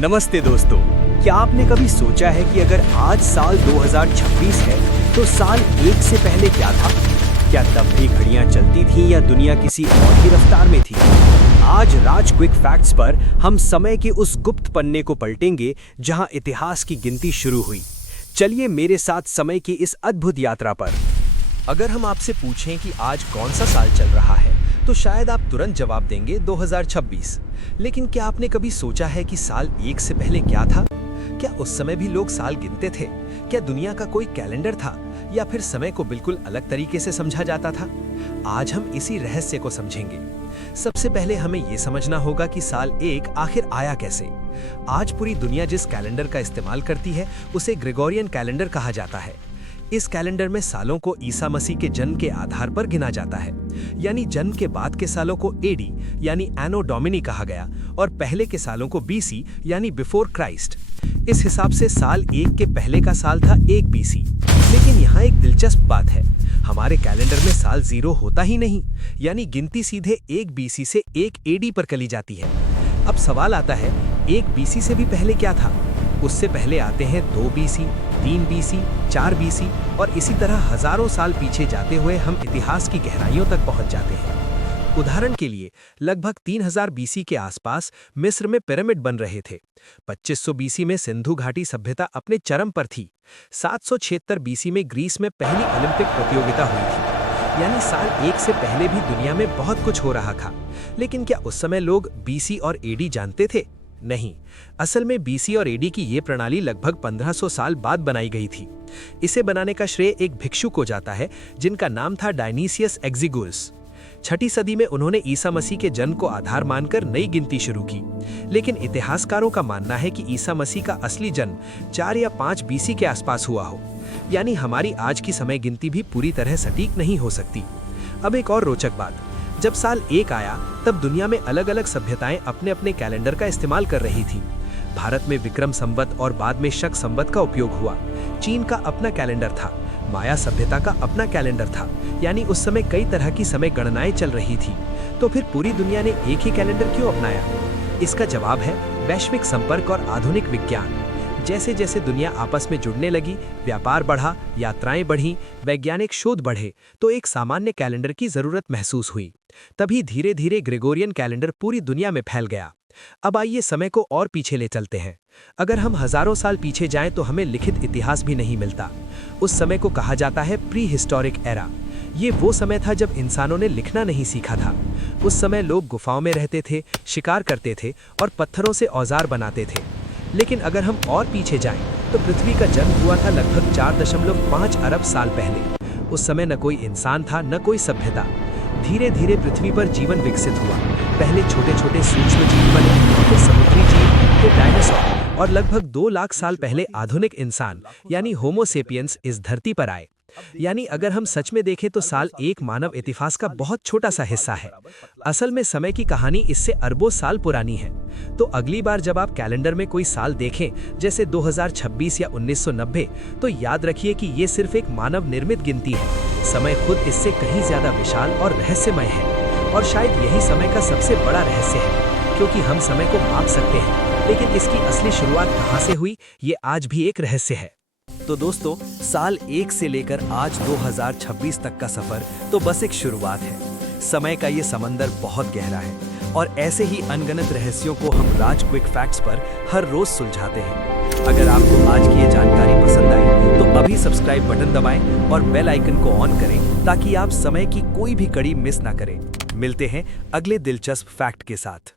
नमस्ते दोस्तों, क्या आपने कभी सोचा है कि अगर आज साल 2026 है तो साल 1 से पहले क्या था? क्या तब भी घड़ियां चलती थीं या दुनिया किसी और ही रफ्तार में थी? आज राज क्विक फैक्ट्स पर हम समय के उस गुप्त पन्ने को पलटेंगे जहां इतिहास की गिनती शुरू हुई। चलिए मेरे साथ समय की इस अद्भुत यात्रा पर। अगर हम आपसे पूछें कि आज कौन सा साल चल रहा है तो शायद आप तुरंत जवाब देंगे 2026। लेकिन क्या आपने कभी सोचा है कि साल 1 से पहले क्या था? क्या उस समय भी लोग साल गिनते थे? क्या दुनिया का कोई कैलेंडर था या फिर समय को बिल्कुल अलग तरीके से समझा जाता था? आज हम इसी रहस्य को समझेंगे। सबसे पहले हमें यह समझना होगा कि साल 1 आखिर आया कैसे। आज पूरी दुनिया जिस कैलेंडर का इस्तेमाल करती है उसे ग्रेगोरियन कैलेंडर कहा जाता है। इस कैलेंडर में सालों को ईसा मसीह के जन्म के आधार पर गिना जाता है, यानी जन्म के बाद के सालों को एडी यानी एनो डोमिनी कहा गया और पहले के सालों को बीसी यानी बिफोर क्राइस्ट। इस हिसाब से साल 1 के पहले का साल था 1 बीसी। लेकिन यहाँ एक दिलचस्प बात है, हमारे कैलेंडर में साल 0 होता ही नहीं, यानी गिनती सीधे 1 बीसी से 1 एडी पर कली जाती है। अब सवाल आता है, 1 बीसी से भी पहले क्या था? उससे पहले आते हैं 2 बीसी, 3 बीसी, 4 बीसी और इसी तरह हजारों साल पीछे जाते हुए हम इतिहास की गहराइयों तक पहुंच जाते हैं। उदाहरण के लिए लगभग 3000 बीसी के आसपास मिस्र में पिरामिड बन रहे थे। 2500 बीसी में सिंधु घाटी सभ्यता अपने चरम पर थी। 776 बीसी में ग्रीस में पहली ओलंपिक प्रतियोगिता हुई थी। यानी साल 1 से पहले भी दुनिया में बहुत कुछ हो रहा था। लेकिन क्या उस समय लोग बीसी और एडी जानते थे? नहीं, असल में बीसी और एडी की ये प्रणाली लगभग 1500 साल बाद बनाई गई थी। इसे बनाने का श्रेय एक भिक्षु को जाता है जिनका नाम था डायनीसियस एक्जिगुस। 6ठी सदी में उन्होंने ईसा मसीह के जन्म को आधार मानकर नई गिनती शुरू की। लेकिन इतिहासकारों का मानना है कि ईसा मसीह का असली जन्म 4 या 5 बीसी के आसपास हुआ हो। यानी हमारी आज की समय गिनती भी पूरी तरह सटीक नहीं हो सकती। अब एक और रोचक बात, जब साल 1 आया तब दुनिया में अलग अलग सभ्यताएं अपने अपने कैलेंडर का इस्तेमाल कर रही थी। भारत में विक्रम संवत और बाद में शक संवत का उपयोग हुआ। चीन का अपना कैलेंडर था, माया सभ्यता का अपना कैलेंडर था। यानी उस समय कई तरह की समय गणनाएं चल रही थी। तो फिर पूरी दुनिया ने एक ही कैलेंडर क्यों अपनाया? इसका जवाब है वैश्विक संपर्क और आधुनिक विज्ञान। जैसे जैसे दुनिया आपस में जुड़ने लगी, व्यापार बढ़ा, यात्राएं बढ़ीं, वैज्ञानिक शोध बढ़े, तो एक सामान्य कैलेंडर की जरूरत महसूस हुई। तभी धीरे धीरे ग्रेगोरियन कैलेंडर पूरी दुनिया में फैल गया। अब आइए समय को और पीछे ले चलते हैं। अगर हम हजारों साल पीछे जाएं तो हमें लिखित इतिहास भी नहीं मिलता। उस समय को कहा जाता है प्री हिस्टोरिक एरा। ये वो समय था जब इंसानों ने लिखना नहीं सीखा था। उस समय लोग गुफाओं में रहते थे, शिकार करते थे और पत्थरों से औजार बनाते थे। लेकिन अगर हम और पीछे जाएं तो पृथ्वी का जन्म हुआ था लगभग 4.5 अरब साल पहले। उस समय न कोई इंसान था, न कोई सभ्यता। धीरे धीरे पृथ्वी पर जीवन विकसित हुआ। पहले छोटे छोटे सूक्ष्म जीव बने, फिर समुद्री जीव, फिर डायनासोर और लगभग 2 लाख साल पहले आधुनिक इंसान यानी होमो सेपियंस इस धरती पर आए। यानी अगर हम सच में देखें तो साल 1 मानव इतिहास का बहुत छोटा सा हिस्सा है। असल में समय की कहानी इससे अरबों साल पुरानी है। तो अगली बार जब आप कैलेंडर में कोई साल देखें, जैसे 2026 या 1990, तो याद रखिए कि ये सिर्फ एक मानव निर्मित गिनती है। समय खुद इससे कहीं ज्यादा विशाल और रहस्यमय है। और शायद यही समय का सबसे बड़ा रहस्य है, क्योंकि हम समय को माप सकते हैं, लेकिन इसकी असली शुरुआत कहाँ से हुई, ये आज भी एक रहस्य है। तो दोस्तों, साल 1 से लेकर आज 2026 तक का सफर तो बस एक शुरुआत है। समय का ये समंदर बहुत गहरा है और ऐसे ही अनगिनत रहस्यों को हम राज क्विक फैक्ट्स पर हर रोज सुलझाते हैं। अगर आपको आज की ये जानकारी पसंद आई तो अभी सब्सक्राइब बटन दबाएं और बेल आइकन को ऑन करें ताकि आप समय की कोई भी कड़ी मिस ना करें। मिलते हैं अगले दिलचस्प फैक्ट के साथ।